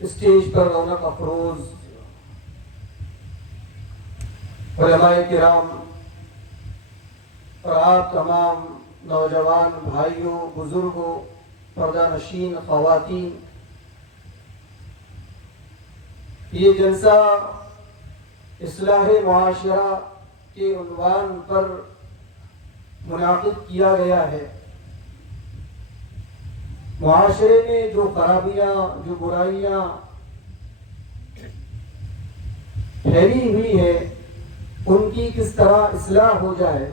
Stage پر رونق افروز علماء کرام اور آپ تمام نوجوان بھائیوں، بزرگوں، پردہ نشین خواتین، یہ جلسہ اصلاح معاشرہ کے عنوان پر منعقد کیا گیا ہے۔ معاشرے میں جو خرابیاں، جو برائیاں پھیلی ہوئی ہے، ان کی کس طرح اصلاح ہو جائے۔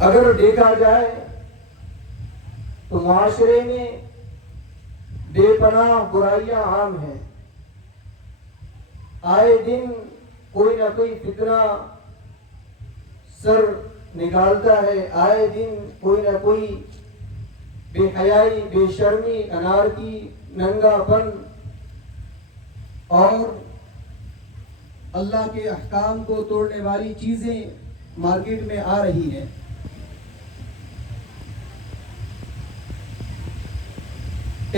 اگر دیکھا جائے تو معاشرے میں بے پناہ برائیاں عام ہیں۔ آئے دن کوئی نہ کوئی فتنہ سر نکالتا ہے، آئے دن کوئی نہ کوئی بے حیائی، بے شرمی، انارکی، ننگا پن اور اللہ کے احکام کو توڑنے والی چیزیں مارکیٹ میں آ رہی ہیں۔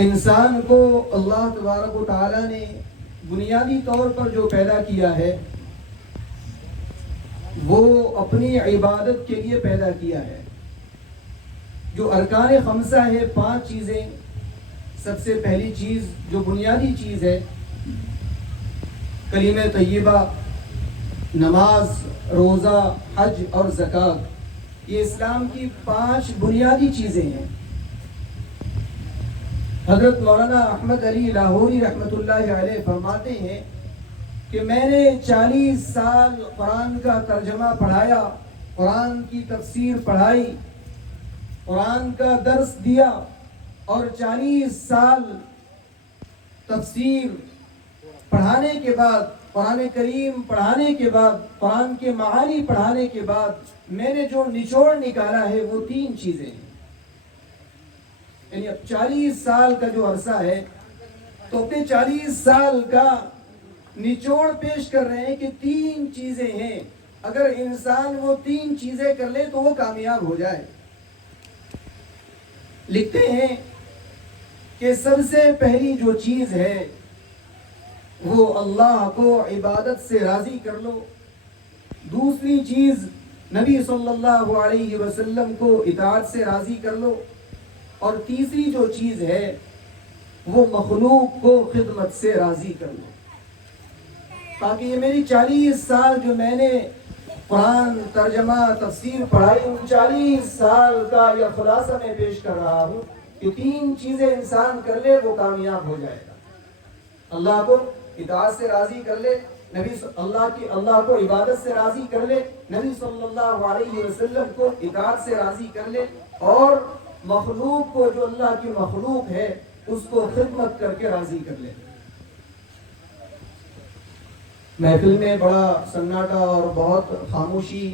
انسان کو اللہ تبارک و تعالی نے بنیادی طور پر جو پیدا کیا ہے وہ اپنی عبادت کے لیے پیدا کیا ہے۔ جو ارکان خمسہ ہے، 5 چیزیں، سب سے پہلی چیز جو بنیادی چیز ہے کلمہ طیبہ، نماز، روزہ، حج اور زکوٰۃ، یہ اسلام کی 5 بنیادی چیزیں ہیں۔ حضرت مولانا احمد علی لاہوری رحمۃ اللہ علیہ فرماتے ہیں کہ میں نے 40 سال قرآن کا ترجمہ پڑھایا، قرآن کی تفسیر پڑھائی، قرآن کا درس دیا، اور 40 سال تفسیر پڑھانے کے بعد، قرآن کریم پڑھانے کے بعد، قرآن کے معانی پڑھانے کے بعد میں نے جو نچوڑ نکالا ہے وہ 3 چیزیں ہیں۔ یعنی اب 40 سال کا جو عرصہ ہے تو اپنے 40 سال کا نچوڑ پیش کر رہے ہیں کہ 3 چیزیں ہیں، اگر انسان وہ 3 چیزیں کر لے تو وہ کامیاب ہو جائے۔ لکھتے ہیں کہ سب سے پہلی جو چیز ہے وہ اللہ کو عبادت سے راضی کر لو، دوسری چیز نبی صلی اللہ علیہ وسلم کو اطاعت سے راضی کر لو، اور تیسری جو چیز ہے وہ مخلوق کو خدمت سے راضی کر لو۔ تاکہ یہ میری 40 سال جو میں نے قرآن ترجمہ تفسیر پڑھائی، ان 40 سال کا یہ خلاصہ میں پیش کر رہا ہوں کہ 3 چیزیں انسان کر لے وہ کامیاب ہو جائے گا۔ اللہ کو اطاعت سے راضی کر لے، اللہ کو عبادت سے راضی کر لے، نبی صلی اللہ علیہ وسلم کو اطاعت سے راضی کر لے، اور مخلوق کو، جو اللہ کی مخلوق ہے، اس کو خدمت کر کے راضی کر لے۔ محفل میں بڑا سناٹا اور بہت خاموشی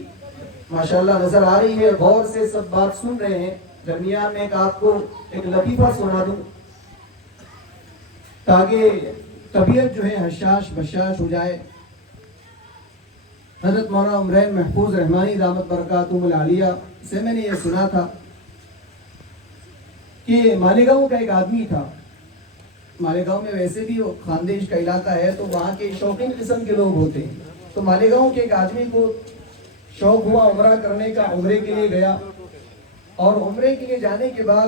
ماشاءاللہ نظر آ رہی ہے، غور سے سب بات سن رہے ہیں۔ درمیان میں ایک آپ کو ایک لطیفہ سنا دوں تاکہ طبیعت جو ہے حشاش بشاش ہو جائے۔ حضرت مولانا عمرین محفوظ رحمانی دامت برکاتہم العالیہ سے میں نے یہ سنا تھا کہ مالیگاؤں کا ایک آدمی تھا۔ مالیگاؤں میں ویسے بھی خاندیش کا علاقہ ہے تو وہاں کے شوقین قسم کے لوگ ہوتے ہیں۔ تو مالیگاؤں کے ایک آدمی کو شوق ہوا عمرہ کرنے کا، عمرے کے لیے گیا، اور عمرے کے لیے جانے کے بعد،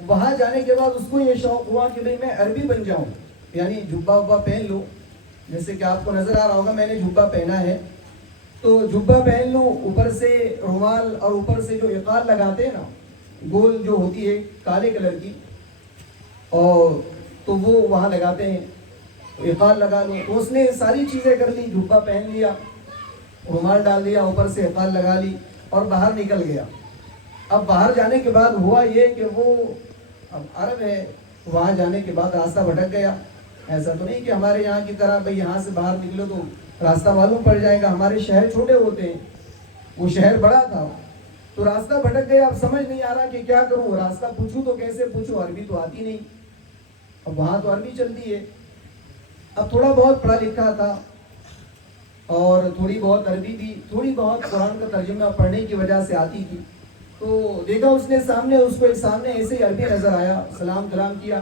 وہاں جانے کے بعد اس کو یہ شوق ہوا کہ بھئی میں عربی بن جاؤں، یعنی جھبا وبا پہن لوں، جیسے کہ آپ کو نظر آ رہا ہوگا میں نے جھبا پہنا ہے، تو جھبا پہن لوں، اوپر سے رومال اور اوپر سے جو اقال لگاتے ہیں نا، گول جو ہوتی ہے کالے کلر کی، اور تو وہ وہاں لگاتے ہیں، اقال لگا لوں۔ تو اس نے ساری چیزیں کر لی، جھبا پہن لیا، رومال ڈال دیا، اوپر سے اقال لگا لی، اور باہر نکل گیا۔ اب باہر جانے کے بعد ہوا یہ کہ وہ اب عرب ہے، وہاں جانے کے بعد راستہ بھٹک گیا۔ ایسا تو نہیں کہ ہمارے یہاں کی طرح بھئی یہاں سے باہر نکلو تو راستہ معلوم پڑ جائے گا، ہمارے شہر چھوٹے ہوتے ہیں، وہ شہر بڑا تھا، تو راستہ بھٹک گیا۔ اب سمجھ نہیں آ رہا کہ کیا کروں، راستہ پوچھوں تو کیسے پوچھوں، عربی تو آتی نہیں، اب وہاں تو عربی چلتی ہے۔ اب تھوڑا بہت پڑھا لکھا تھا اور تھوڑی بہت عربی بھی، تھوڑی بہت قرآن کا ترجمہ پڑھنے کی وجہ سے آتی تھی، تو دیکھا اس نے سامنے، اس کو ایک سامنے ایسے ہی عربی نظر آیا، سلام کلام کیا،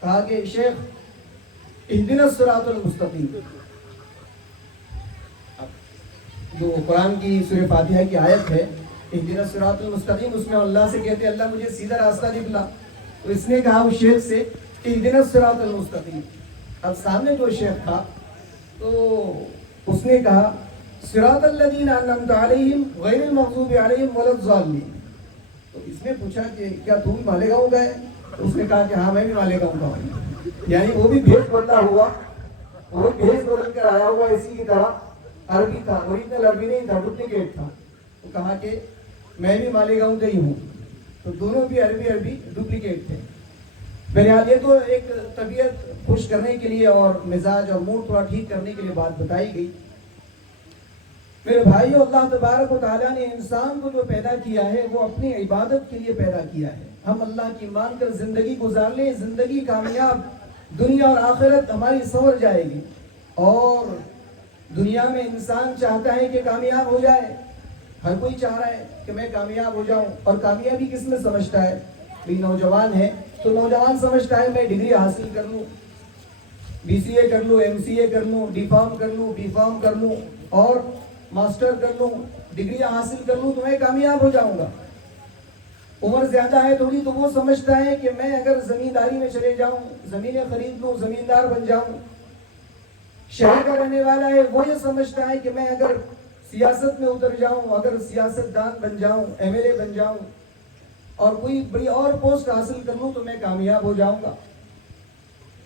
کہا کہ شیخ اہدنا الصراط المستقیم، جو قرآن کی سورہ فاتحہ کی آیت ہے اہدنا الصراط المستقیم، اس میں اللہ سے کہتے ہیں اللہ مجھے سیدھا راستہ دکھلا. تو اس نے کہا اس شیخ سے اہدنا الصراط المستقیم. اب سامنے جو شیخ تھا تو اس نے کہا صراط الذین انعمت علیہم غیر المغضوب علیہم ولا الضالین. تو اس نے پوچھا کہ کیا تم بھی مالیگاؤں کا ہے؟ تو اس نے کہا کہ ہاں میں بھی مالیگاؤں کا ہوں. یعنی وہ بھی بھیس بدلا ہوا، وہ بھیس بدل کر آیا ہوا اسی کی طرح، عربی تھا، اوریجنل عربی نہیں تھا، ڈپلیکیٹ تھا. تو کہا کہ میں بھی مالیگاؤں کا ہی ہوں. تو دونوں بھی عربی ڈپلیکیٹ تھے. بہرحال یہ تو ایک طبیعت خوش کرنے کے لیے اور مزاج اور موڈ تھوڑا ٹھیک کرنے کے لیے بات بتائی گئی. میرے بھائیو، اللہ تبارک و تعالیٰ نے انسان کو جو پیدا کیا ہے وہ اپنی عبادت کے لیے پیدا کیا ہے. ہم اللہ کی مان کر زندگی گزار لیں، زندگی کامیاب، دنیا اور آخرت ہماری سنور جائے گی. اور دنیا میں انسان چاہتا ہے کہ کامیاب ہو جائے، ہر کوئی چاہ رہا ہے کہ میں کامیاب ہو جاؤں. اور کامیابی کس میں سمجھتا ہے؟ بھی نوجوان ہے تو نوجوان سمجھتا ہے میں ڈگری حاصل کر لوں، BCA کر لوں، MCA کر لوں، D Pharm کر لوں، B Pharm کر لوں اور ماسٹر کر لوں، ڈگریاں حاصل کر لوں تو میں کامیاب ہو جاؤں گا. عمر زیادہ ہے تھوڑی تو وہ سمجھتا ہے کہ میں اگر زمینداری میں چلے جاؤں، زمینیں خرید لوں، زمیندار بن جاؤں. شہر کا رہنے والا ہے وہ یہ سمجھتا ہے کہ میں اگر سیاست میں اتر جاؤں، اگر سیاست دان بن جاؤں، MLA بن جاؤں اور کوئی بڑی اور پوسٹ حاصل کر لوں تو میں کامیاب ہو جاؤں گا.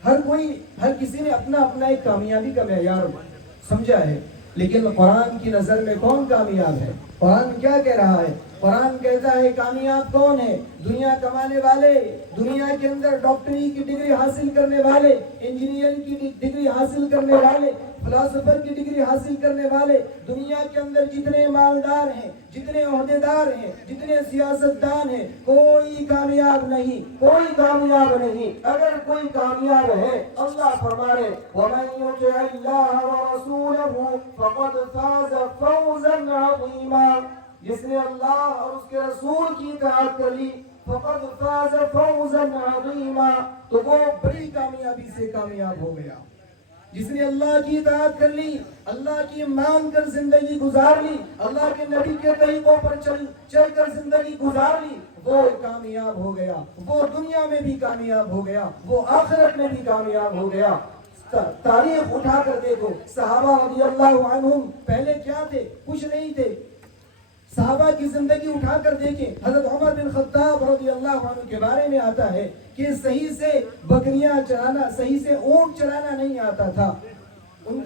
ہر کسی نے اپنا اپنا ایک کامیابی کا معیار سمجھا ہے. لیکن قرآن کی نظر میں کون کامیاب ہے؟ قرآن کیا کہہ رہا ہے؟ قرآن کہتا ہے کامیاب کون ہے؟ دنیا کمانے والے، دنیا کے اندر ڈاکٹری کی ڈگری حاصل کرنے والے، انجینئر کی ڈگری حاصل کرنے والے، فلاسفر کی ڈگری حاصل کرنے والے. دنیا کے اندر جتنے مالدار ہیں، جتنے عہدیدار ہیں، جتنے سیاستدان ہیں، کوئی کامیاب نہیں، کوئی کامیاب نہیں. اگر کوئی کامیاب ہے اللہ فرمائے وَمَن يُطِعِ اللَّهَ وَرَسُولَهُ فَقَدْ فَازَ فَوْزًا عَظِيمًا. جس نے اللہ اور اس کے رسول کی اطاعت کر لی فَقَدْ فَازَ فَوْزًا عَظِيمًا، تو وہ بڑی کامیابی سے کامیاب ہو گیا. جس نے اللہ کی اطاعت کر لی، اللہ کی مان کر زندگی گزار لی، اللہ کے نبی کے طریقوں پر چل کر زندگی گزار لی، وہ کامیاب ہو گیا. وہ دنیا میں بھی کامیاب ہو گیا، وہ آخرت میں بھی کامیاب ہو گیا. تاریخ اٹھا کر دیکھو، صحابہ رضی اللہ عنہم پہلے کیا تھے؟ کچھ نہیں تھے. صحابہ کی زندگی اٹھا کر دیکھیں. حضرت عمر بن خطاب رضی اللہ عنہ کے بارے میں آتا ہے کہ صحیح سے بکریاں چرانا، صحیح سے اونٹ چرانا نہیں آتا تھا. ان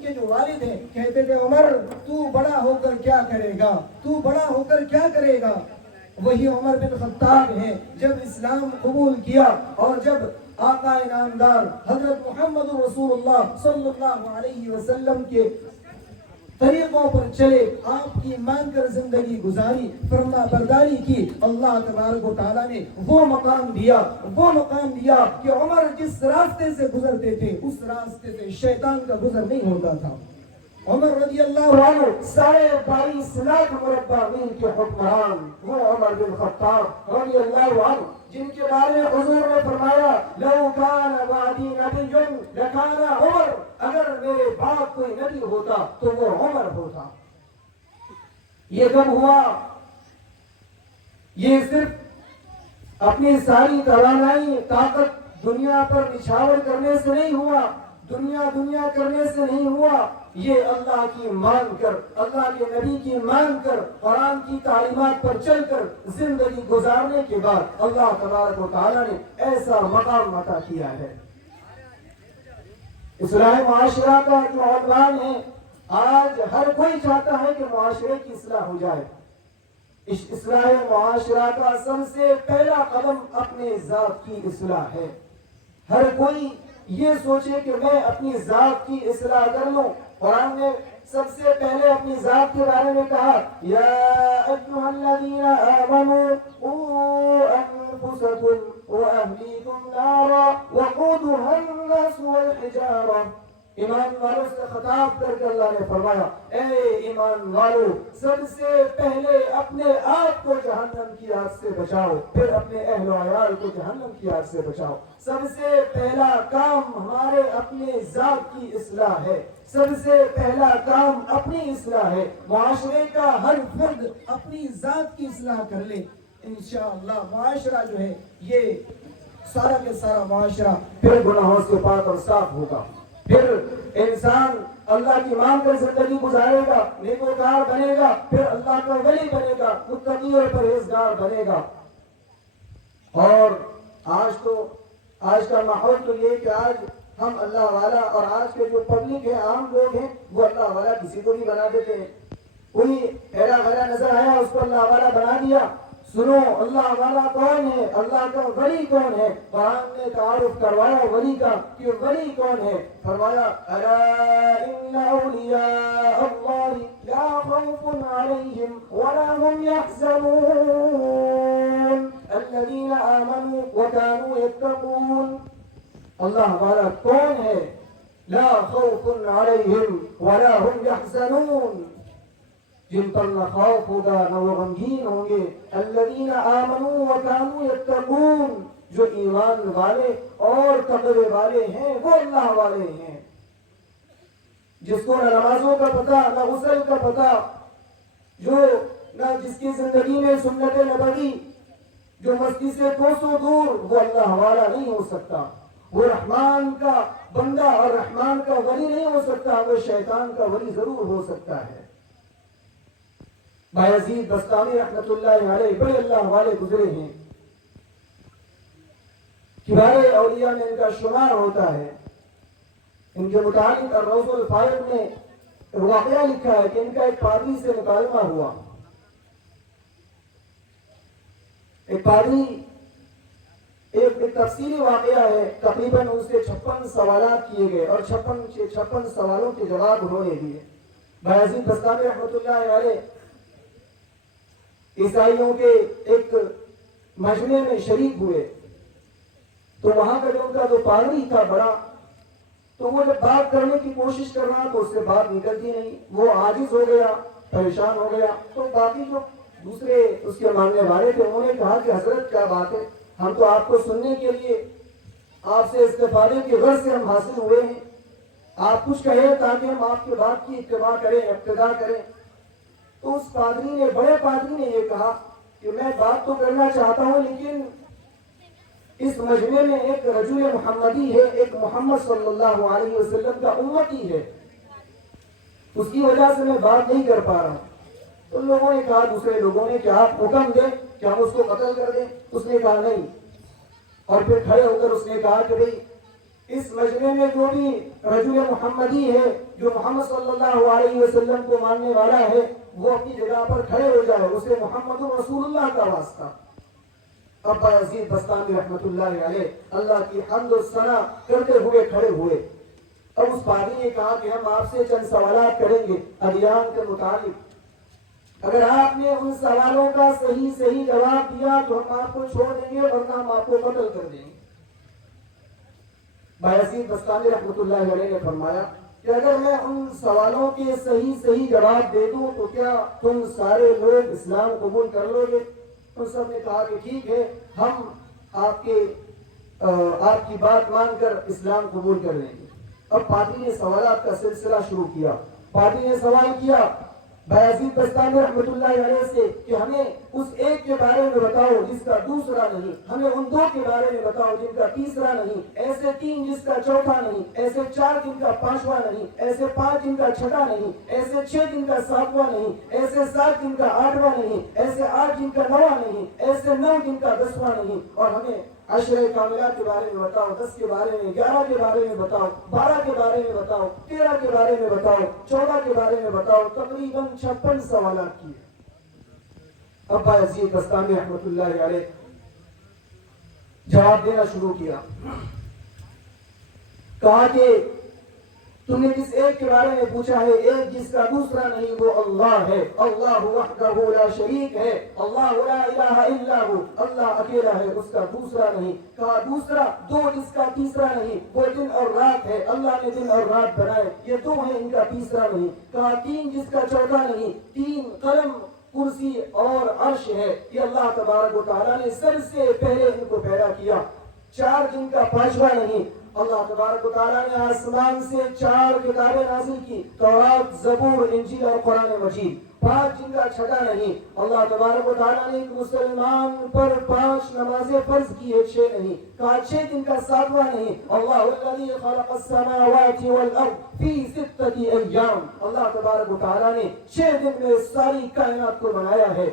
کے جو والد ہیں کہتے تھے عمر تو بڑا ہو کر کیا کرے گا، تو بڑا ہو کر کیا کرے گا. وہی عمر بن خطاب ہیں جب اسلام قبول کیا اور جب آقا انعامدار حضرت محمد رسول اللہ صلی اللہ علیہ وسلم کے طریقوں پر چلے، آپ کی مان کر زندگی گزاری، فرما برداری کی، اللہ تبارک و تعالیٰ نے وہ مقام دیا کہ عمر جس راستے سے گزرتے تھے اس راستے سے شیطان کا گزر نہیں ہوتا تھا. عمر رضی اللہ عنہ 22.5 لاکھ مربع میل کے حکمران، وہ عمر بن خطاب رضی اللہ عنہ جن کے بارے میں حضور نے فرمایا لو کان بعدی نبی لکان عمر، اگر میرے بعد کوئی نبی ہوتا تو وہ عمر ہوتا. یہ کب ہوا؟ یہ صرف اپنی ساری توانائی طاقت دنیا پر نچھاور کرنے سے نہیں ہوا، دنیا کرنے سے نہیں ہوا. یہ اللہ کی مان کر، اللہ کے نبی کی مان کر، قرآن کی تعلیمات پر چل کر زندگی گزارنے کے بعد اللہ تبارک و تعالیٰ نے ایسا مقام عطا کیا ہے. اصلاح معاشرہ کا جو عنوان ہے، آج ہر کوئی چاہتا ہے کہ معاشرے کی اصلاح ہو جائے. اس اصلاح معاشرہ کا سب سے پہلا قدم اپنے ذات کی اصلاح ہے. ہر کوئی یہ سوچے کہ میں اپنی ذات کی اصلاح کر لوں. قرآن نے سب سے پہلے اپنی ذات کے بارے میں کہا یا ایھا الذین آمنوا قوا انفسکم واہلیکم نارا وقودها الناس والحجارہ. ایمان والوں سے خطاب کر کے اللہ نے فرمایا اے ایمان والو سب سے پہلے اپنے آپ کو جہنم کی آگ سے بچاؤ، پھر اپنے اہل و عیال کو جہنم کی آگ سے بچاؤ۔ سب سے پہلا کام ہمارے اپنے ذات کی اصلاح ہے، سب سے پہلا کام اپنی اصلاح ہے۔ معاشرے کا ہر فرد اپنی ذات کی اصلاح کر لے، انشاءاللہ معاشرہ جو ہے یہ سارا کے سارا معاشرہ پھر گناہوں سے پاک اور صاف ہوگا، پھر انسان اللہ کی مان کر زندگی گزارے گا، نیکوکار بنے گا، پھر اللہ کا ولی بنے گا، متقی اور پرہیزگار بنے گا۔ اور آج کا ماحول تو یہ کہ آج ہم اللہ والا، اور آج کے جو پبلک ہے، عام لوگ ہیں، وہ اللہ والا کسی کو بھی بنا دیتے ہیں۔ کوئی ہیرا بھیرا نظر آیا اس کو اللہ والا بنا دیا۔ سنو اللہ والا کون ہے، اللہ کا ولی کون ہے؟ قرآن نے تعارف کروایا ولی کا کہ ولی کون ہے۔ فرمایا الا ان اولیاء اللہ لا خوف علیہم ولا هم يحزنون الذین آمنوا وكانوا يتقون۔ اللہ والا کون ہے؟ لا خوف علیہم ولا هم يحزنون، جن پر نہ خوف ہوگا نہ وہ غمگین ہوں گے۔ الذین آمنوا وکانوا یتقون، جو ایمان والے اور تقوی والے ہیں وہ اللہ والے ہیں۔ جس کو نہ نمازوں کا پتہ، نہ غسل کا پتہ، جو نہ جس کی زندگی میں سنت نبوی، جو مسجد سے کوسوں دور، وہ اللہ والا نہیں ہو سکتا، وہ رحمان کا بندہ اور رحمان کا ولی نہیں ہو سکتا، وہ شیطان کا ولی ضرور ہو سکتا ہے۔ بایزید بستامی رحمت اللہ علیہ بڑے اللہ والے گزرے ہیں، کبار اولیاء میں ان کا شمار ہوتا ہے۔ ان کے متعلق الروض الفائق میں واقعہ لکھا ہے کہ ان کا ایک پادری سے مکالمہ ہوا۔ ایک پادری، ایک تفصیلی واقعہ ہے، تقریباً ان سے 56 سوالات کیے گئے اور 56 سوالوں کے جواب انہوں نے دیے۔ بایزید بستامی رحمت اللہ علیہ عیسائیوں کے ایک مجمع میں شریک ہوئے، تو وہاں کا جو ان کا جو پادری تھا بڑا، تو وہ جب بات کرنے کی کوشش کر رہا تو اس سے بات نکلتی نہیں، وہ عاجز ہو گیا، پریشان ہو گیا۔ تو باقی جو دوسرے اس کے ماننے والے تھے انہوں نے کہا کہ حضرت کیا بات ہے، ہم تو آپ کو سننے کے لیے، آپ سے استفادے کے غرض سے ہم حاصل ہوئے ہیں، آپ کچھ کہیں تاکہ ہم آپ کے بات کی اتباع کریں، اقتداء کریں۔ تو اس پادری نے، بڑے پادری نے یہ کہا کہ میں بات تو کرنا چاہتا ہوں، لیکن اس مجمع میں ایک رجل محمدی ہے، ایک محمد صلی اللہ علیہ وسلم کا امتی ہے، اس کی وجہ سے میں بات نہیں کر پا رہا ہوں۔ تو لوگوں نے کہا، دوسرے لوگوں نے کہ آپ حکم دیں کہ ہم اس کو قتل کر دیں۔ اس نے کہا نہیں، اور پھر کھڑے ہو کر اس نے کہا کہ بھئی اس مجمع میں جو بھی رجل محمدی ہے، جو محمد صلی اللہ علیہ وسلم کو ماننے والا ہے، وہ اپنی جگہ پر کھڑے ہو جائے، اسے محمد رسول اللہ کا واسطہ۔ اب بایزید بستامی رحمت اللہ علیہ اللہ کی حمد و ثنا کرتے ہوئے کھڑے ہوئے۔ اب اس پادری نے کہا کہ ہم آپ سے چند سوالات کریں گے ادیان کے متعلق، اگر آپ نے ان سوالوں کا صحیح جواب دیا تو ہم آپ کو چھوڑ دیں گے، ورنہ ہم آپ کو قتل کر دیں گے۔ بایزید بستامی رحمت اللہ علیہ نے فرمایا کہ اگر میں ان سوالوں کے صحیح جواب دے دوں تو کیا تم سارے لوگ اسلام قبول کر لو گے؟ تو سب نے کہا کہ ٹھیک ہے، ہم آپ کی بات مان کر اسلام قبول کر لیں گے۔ اب پادری نے سوالات کا سلسلہ شروع کیا۔ پادری نے سوال کیا بایزید بستامی رحمت اللہ علیہ سے کہ ہمیں اس ایک کے بارے میں بتاؤ جس کا دوسرا نہیں، ہمیں ان دو کے بارے میں بتاؤ جن کا تیسرا نہیں، ایسے 3 جس کا چوتھا نہیں، ایسے 4 جن کا 5واں نہیں، ایسے 5 جن کا 6واں نہیں، ایسے 6 جن کا 7واں نہیں، ایسے 7 جن کا 8واں نہیں، ایسے 8 جن کا 9واں نہیں، ایسے 9 جن کا 10واں نہیں، اور ہمیں عشرہ کاملہ کے بارے میں بتاؤ، 10 کے بارے میں، 11 کے بارے میں بتاؤ، 12 کے بارے میں بتاؤ، 13 کے بارے میں بتاؤ، 14 کے بارے میں بتاؤ۔ تقریباً 56 سوالات کیے۔ اب بایزید بستامی رحمت اللہ علیہ جواب دینا شروع کیا، کہا کہ تم نے جس ایک کے بارے میں پوچھا ہے، ایک جس کا دوسرا نہیں، وہ اللہ ہے۔ اللہ وحدہ لا شریک ہے، اللہ لا الہ الا ہو، اللہ اکیلا ہے، اس کا دوسرا نہیں۔ کہا دوسرا، دو جس کا تیسرا نہیں، وہ دن اور رات ہے، اللہ نے دن اور رات بنائے، یہ دو ہیں، ان کا تیسرا نہیں۔ کہا تین جس کا چوتھا نہیں، تین قلم، کرسی اور عرش ہے، یہ اللہ تبارک و تعالیٰ نے سب سے پہلے ان کو پیدا کیا۔ چار جن کا پانچواں نہیں، اللہ تبارک و تعالیٰ نے آسمان سے چار کتابیں نازل کی، تورات، زبور، انجیل اور قرآن مجید۔ پانچ جن کا چھٹا نہیں، اللہ تبارک و تعالیٰ نے ایک مسلمان پر 5 نمازیں فرض کی ہے، 6 نہیں۔ کہا 6 دن کا ساتواں نہیں، اللہ الذی خلق السماوات والارض فی 6 ایام، اللہ تبارک و تعالیٰ نے 6 دن میں ساری کائنات کو بنایا ہے۔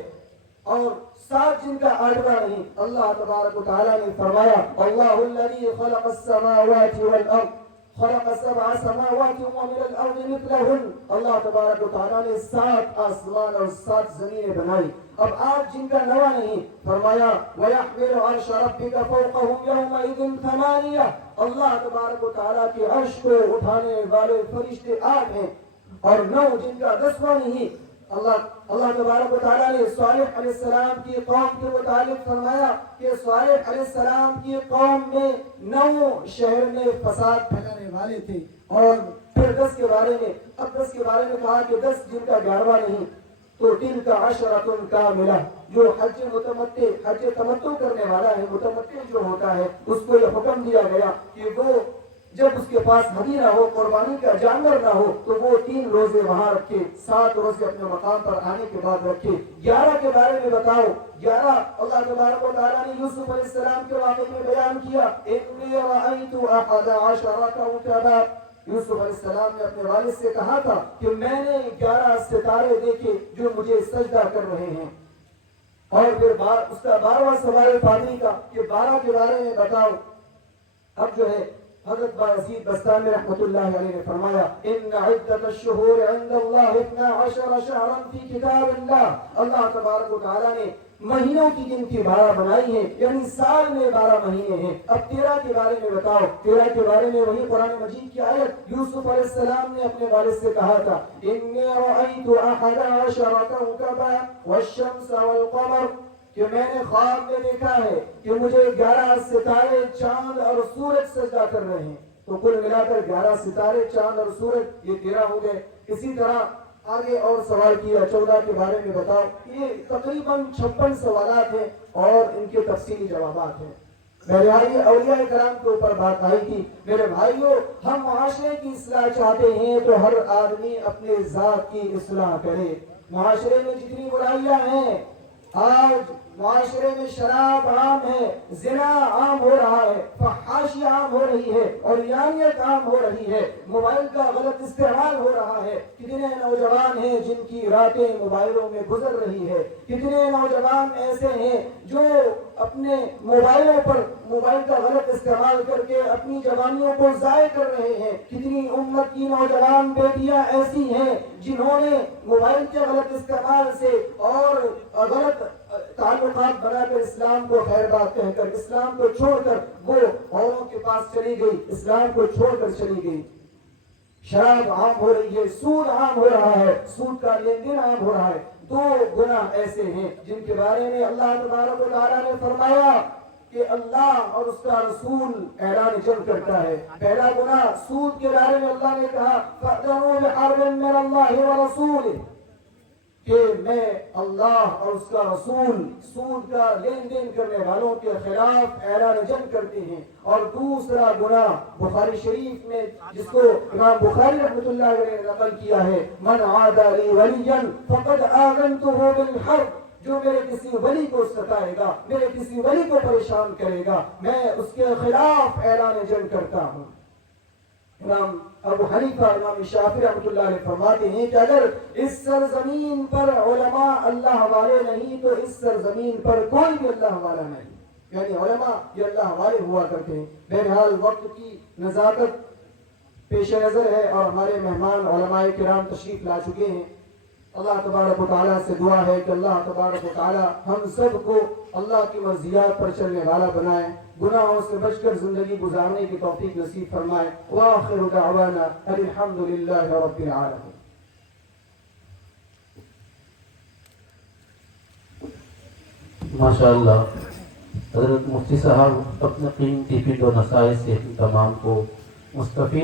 اور 7 جن کا 8واں نہیں، اللہ تبارک و تعالیٰ نے فرمایا اللہ الذی خلق السماوات والارض خلق 7 سماوات ومن الارض مثلہن، اللہ تبارک و تعالیٰ نے 7 آسمان اور 7 زمینیں بنائی۔ اب 8 جن کا 9واں نہیں، فرمایا وَيَحْمِلُ عَرْشَ رَبِّكَ فَوْقَهُمْ يَوْمَئِذٍ 8، اللہ تبارک و تعالیٰ کے عرش کو اٹھانے والے فرشتے 8 ہیں۔ اور 9 جن کا 10واں نہیں، اللہ تبارک و تعالیٰ نے صالح علیہ السلام کی قوم کے متعلق فرمایا کہ صالح علیہ السلام کی قوم میں 9 شہر میں فساد پھیلانے والے تھے۔ اور پھر 10 کے بارے میں، اب 10 کے بارے میں کہا کہ 10 جن کا 11واں نہیں، تو تلک عشرۃ کاملہ، جو حج تمتع کرنے والا ہے، متمتع جو ہوتا ہے، اس کو یہ حکم دیا گیا کہ وہ جب اس کے پاس ہدی نہ ہو، قربانی کا جانور نہ ہو، تو وہ 3 روزے وہاں رکھے، 7 روزے اپنے مقام پر آنے کے بعد رکھے۔ 11 کے بارے میں بتاؤ، 11 اللہ تبارک و تعالیٰ نے یوسف علیہ السلام کے واقعے میں بیان کیا، انی رأیت 11 کوکبا، یوسف علیہ السلام نے اپنے والد سے کہا تھا کہ میں نے 11 ستارے دیکھے جو مجھے سجدہ کر رہے ہیں۔ اور پھر اس کا 12واں سوال پادری کا کہ 12 کے بارے میں بتاؤ۔ اب جو ہے حضرت بایزید بستامی رحمت اللہ علیہ نے فرمایا ان عدت الشہور عند اللہ 12 شہرا فی کتاب اللہ، اللہ تبارک و تعالیٰ نے مہینوں کی گنتی 12 بنائی ہے، یعنی سال میں 12 مہینے ہیں۔ اب 13 کے بارے میں بتاؤ۔ 13 کے بارے میں وہی قرآن مجید کی آیت، یوسف علیہ السلام نے اپنے والد سے کہا تھا انی رأیت 11 کوکبا والشمس والقمر، کہ میں نے خواب میں دیکھا ہے کہ مجھے 11 ستارے، چاند اور سورج سجدہ کر رہے ہیں۔ تو کل ملا کر 11 ستارے، چاند اور سورج، یہ 13 ہو گئے۔ اسی طرح آگے اور سوال کیا 14 کے بارے میں بتاؤ۔ یہ تقریباً 56 سوالات ہیں اور ان کے تفصیلی جوابات ہیں۔ میرے بھائی اولیاء کرام کے اوپر بات آئی تھی، میرے بھائیوں ہم معاشرے کی اصلاح چاہتے ہیں تو ہر آدمی اپنے ذات کی اصلاح کرے۔ معاشرے میں جتنی برائیاں ہیں، آج معاشرے میں شراب عام ہے، زنا عام ہو رہا ہے، فحاشی عام ہو رہی ہے، اور یانیت عام ہو رہی ہے، موبائل کا غلط استعمال ہو رہا ہے۔ کتنے نوجوان ہیں جن کی راتیں موبائلوں میں گزر رہی ہے، کتنے نوجوان ایسے ہیں جو اپنے موبائلوں پر موبائل کا غلط استعمال کر کے اپنی جوانیوں کو ضائع کر رہے ہیں۔ کتنی امت کی نوجوان بیٹیاں ایسی ہیں جنہوں نے موبائل کے غلط استعمال سے اور غلط تعلقات بنا کر اسلام کو خیر بات کہہ کر، اسلام کو چھوڑ کر وہ اوروں کے پاس چلی گئی، اسلام کو چھوڑ کر چلی گئی۔ شراب عام ہو رہی ہے، سود عام ہو رہا ہے، سود کا لین دین عام ہو رہا ہے۔ 2 گناہ ایسے ہیں جن کے بارے میں اللہ تبارک و تعالیٰ نے فرمایا کہ اللہ اور اس کا رسول اعلان جنگ کرتا ہے۔ پہلا گناہ سود کے بارے میں اللہ نے کہا فَأْذَنُوا بِحَرْبٍ مِّنَ اللَّهِ وَرَسُولِهِ، کہ میں اللہ اور اس کا رسول سود کا لین دین کرنے والوں کے خلاف اعلان جنگ کرتے ہیں۔ اور دوسرا گناہ بخاری شریف میں جس کو امام بخاری رحمۃ اللہ علیہ نے نقل کیا ہے، من عاد لی ولیا فقد آذنتہ بالحرب، جو میرے کسی ولی کو ستائے گا، میرے کسی ولی کو پریشان کرے گا، میں اس کے خلاف اعلان جنگ کرتا ہوں۔ امام ابو حنیفہ، امام شافعی رحمۃ اللہ علیہ فرماتے ہیں کہ اگر اس سرزمین پر علماء اللہ والے نہیں تو اس سرزمین پر کوئی بھی اللہ والا نہیں، یعنی علماء یہ اللہ والے ہوا کرتے ہیں۔ بہرحال وقت کی نزاکت پیش نظر ہے اور ہمارے مہمان علماء کرام تشریف لا چکے ہیں۔ اللہ تبارک و تعالیٰ سے دعا ہے کہ اللہ تبارک و تعالیٰ ہم سب کو اللہ کی مرضیات پر چلنے والا بنائے، گناہوں سے بچ کر زندگی گزارنے کی توفیق نصیب فرمائے۔ وآخر دعوانا ان الحمد للہ رب العالمین۔ ماشاءاللہ حضرت مفتی صاحب اپنے قیمتی فکر و نصائح سے تمام کو مستفید